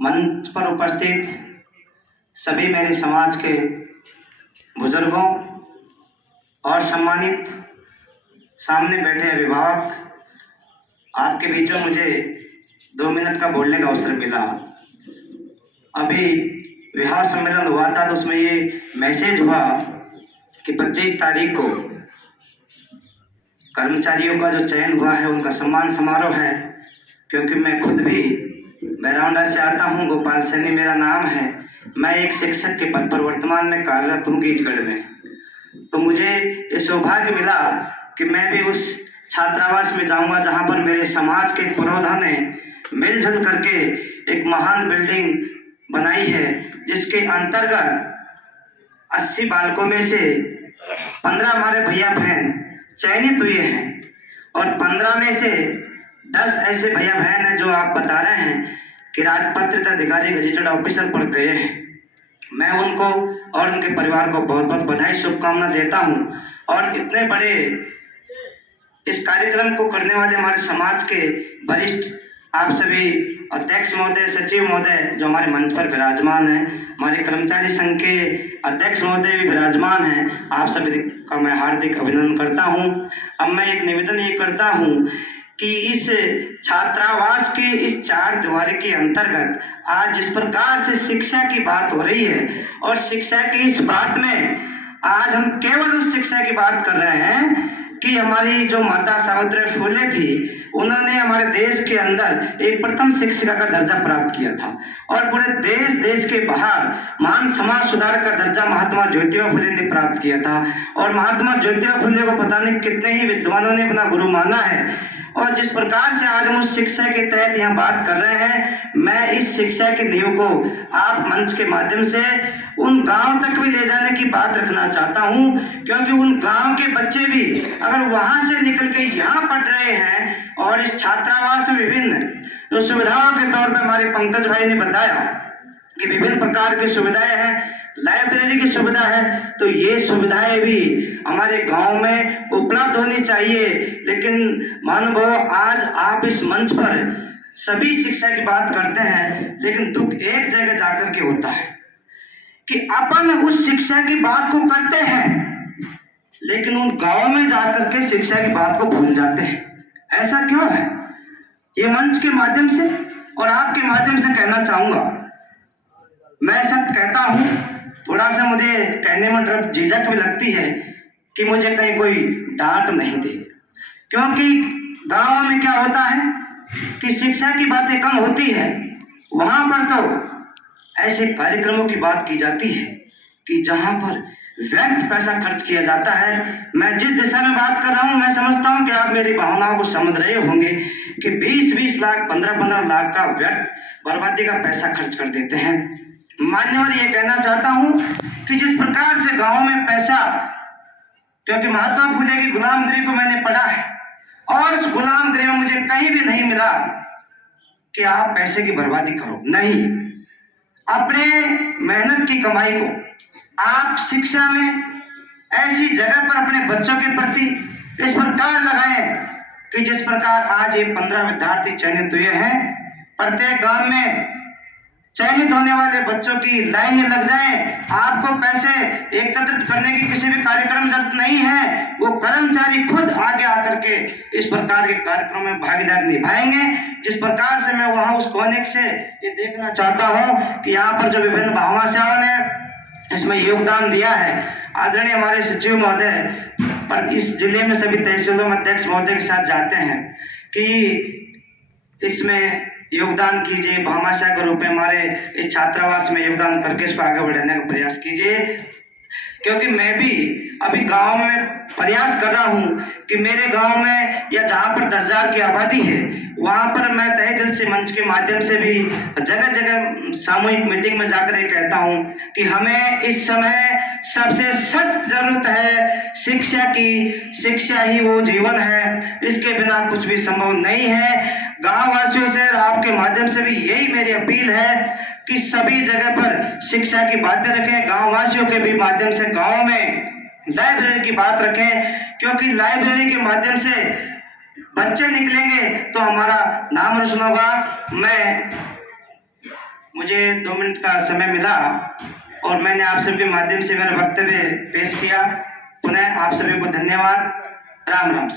मंच पर उपस्थित सभी मेरे समाज के बुजुर्गों और सम्मानित सामने बैठे अभिभावक, आपके बीच में मुझे 2 मिनट का बोलने का अवसर मिला। अभी विवाह सम्मेलन हुआ था तो उसमें ये मैसेज हुआ कि 25 तारीख को कर्मचारियों का जो चयन हुआ है उनका सम्मान समारोह है। क्योंकि मैं खुद भी बैराउंडा से आता हूँ, गोपाल सैनी मेरा नाम है। मैं एक शिक्षक के पद पर वर्तमान में कार्यरत हूँ गीचगढ़ में। तो मुझे ये सौभाग्य मिला कि मैं भी उस छात्रावास में जाऊंगा जहां पर मेरे समाज के पुरोधा ने मिलजुल करके एक महान बिल्डिंग बनाई है, जिसके अंतर्गत 80 बालकों में से 15 हमारे भैया बहन चयनित हुए हैं और 15 में से 10 ऐसे भैया बहन हैं जो आप बता रहे हैं कि राजपत्रित अधिकारी गजेटेड ऑफिसर पर गए हैं। मैं उनको और उनके परिवार को बहुत बहुत बधाई शुभकामना देता हूं। और इतने बड़े इस कार्यक्रम को करने वाले हमारे समाज के वरिष्ठ आप सभी अध्यक्ष महोदय, सचिव महोदय जो हमारे मंच पर विराजमान हैं, हमारे कर्मचारी संघ के अध्यक्ष महोदय भी विराजमान हैं, आप सभी का मैं हार्दिक अभिनंदन करता हूं। अब मैं एक निवेदन ये करता हूं कि इस छात्रावास के इस 4 दीवारी के अंतर्गत आज जिस प्रकार से शिक्षा की बात हो रही है और शिक्षा की इस बात में आज हम केवल उस शिक्षा की बात कर रहे हैं कि हमारी जो माता सावित्री फुले थी, उन्होंने हमारे देश के अंदर एक प्रथम शिक्षिका का दर्जा प्राप्त किया था और पूरे देश के बाहर महान समाज सुधारक का दर्जा महात्मा ज्योतिबा फुले ने प्राप्त किया था। और महात्मा ज्योतिबा फुले को पता नहीं कितने ही विद्वानों ने अपना गुरु माना है। और जिस प्रकार से आज हम उस शिक्षा के तहत यहाँ बात कर रहे हैं, मैं इस शिक्षा की नींव को आप मंच के माध्यम से उन गांव तक भी ले जाने की बात रखना चाहता हूँ। क्योंकि उन गांव के बच्चे भी अगर वहां से निकल के यहाँ पढ़ रहे हैं और इस छात्रावास में विभिन्न जो सुविधाओं के तौर पर हमारे पंकज भाई ने बताया कि विभिन्न प्रकार की सुविधाएं हैं, लाइब्रेरी की सुविधा है, तो ये सुविधाएं भी हमारे गांव में उपलब्ध होनी चाहिए। लेकिन मानव आज आप इस मंच पर सभी शिक्षा की बात करते हैं, लेकिन दुख एक जगह जाकर के होता है कि अपन उस शिक्षा की बात को करते हैं लेकिन उन गांव में जाकर के शिक्षा की बात को भूल जाते हैं। ऐसा क्यों है? ये मंच के माध्यम से और आपके माध्यम से कहना चाहूंगा। मैं सब कहता हूं, थोड़ा सा मुझे कहने में झिझक भी लगती है कि मुझे कहीं कोई डांट नहीं दे। क्योंकि गांव में क्या होता है कि शिक्षा की बातें कम होती है, वहां पर तो ऐसे कार्यक्रमों की बात की जाती है कि जहां पर व्यर्थ पैसा खर्च किया जाता है। मैं जिस दिशा में बात कर रहा हूं, मैं समझता हूं कि आप मेरी भावनाओं को समझ रहे होंगे कि 20-20 लाख 15-15 लाख का व्यर्थ बर्बादी का पैसा खर्च कर देते हैं। मान्यवर ये कहना चाहता हूं कि जिस प्रकार से गांव में पैसा, क्योंकि महात्मा फुले की गुलामगिरी को मैंने पढ़ा है और उस गुलामगिरी में मुझे कहीं भी नहीं मिला कि आप पैसे की बर्बादी करो। नहीं, अपने मेहनत की कमाई को आप शिक्षा में ऐसी जगह पर अपने बच्चों के प्रति इस प्रकार लगाएं कि जिस प्रकार आज ये 15 विद्यार्थी चयनित हुए हैं, प्रत्येक गांव में चयनित होने वाले बच्चों की लाइनें लग जाएं। आपको पैसे एकत्रित करने की किसी भी कार्यक्रम जरूरत नहीं है, वो कर्मचारी खुद आगे आकर के इस प्रकार के कार्यक्रम में भागीदारी निभाएंगे। जिस प्रकार से मैं वहां उस कोने से ये देखना चाहता हूं कि यहाँ पर जो विभिन्न भामाशाहों ने इसमें योगदान दिया है, आदरणीय हमारे सचिव महोदय पर इस जिले में सभी तहसीलों में अध्यक्ष महोदय के साथ जाते हैं कि इसमें योगदान कीजिए, भामाशाह के रूप में हमारे इस छात्रावास में योगदान करके इसको आगे बढ़ाने का प्रयास कीजिए। क्योंकि मैं भी अभी गांव में प्रयास कर रहा हूं कि मेरे गांव में या जहां पर 10,000 की आबादी है, वहां पर मैं तहे दिल से मंच के माध्यम से भी जगह जगह सामूहिक मीटिंग में जाकर ये कहता हूं कि हमें इस समय सबसे सख्त जरूरत है शिक्षा की। शिक्षा ही वो जीवन है, इसके बिना कुछ भी संभव नहीं है। गाँव वासियों से आपके माध्यम से भी यही मेरी अपील है कि सभी जगह पर शिक्षा की बातें रखें। गाँव वासियों के भी माध्यम से गाँव में लाइब्रेरी की बात रखें, क्योंकि लाइब्रेरी के माध्यम से बच्चे निकलेंगे तो हमारा नाम रोशन होगा। मैं मुझे 2 मिनट का समय मिला और मैंने आप सबके माध्यम से मेरा वक्तव्य पेश किया। पुनः आप सभी को धन्यवाद। राम राम।